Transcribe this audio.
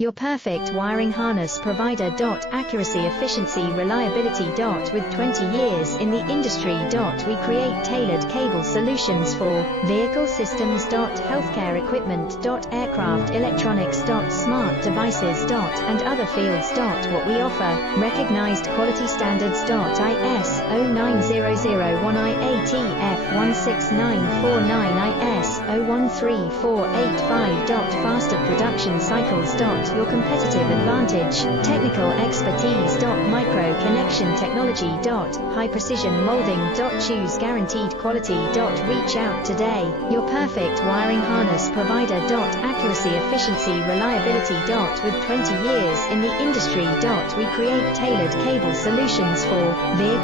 Your perfect wiring harness provider. Accuracy, efficiency, reliability. With 20 years in the industry. We create tailored cable solutions for vehicle systems. Healthcare equipment. Aircraft electronics. Smart devices. And other fields. What we offer, recognized quality standards. ISO 9001 IATF 16949 IS 013485. Faster production cycles. Your competitive advantage, technical expertise. Micro connection technology. High precision molding. Choose guaranteed quality. Reach out today. Your perfect wiring harness provider. Accuracy, efficiency, reliability. With 20 years in the industry. We create tailored cable solutions for vehicle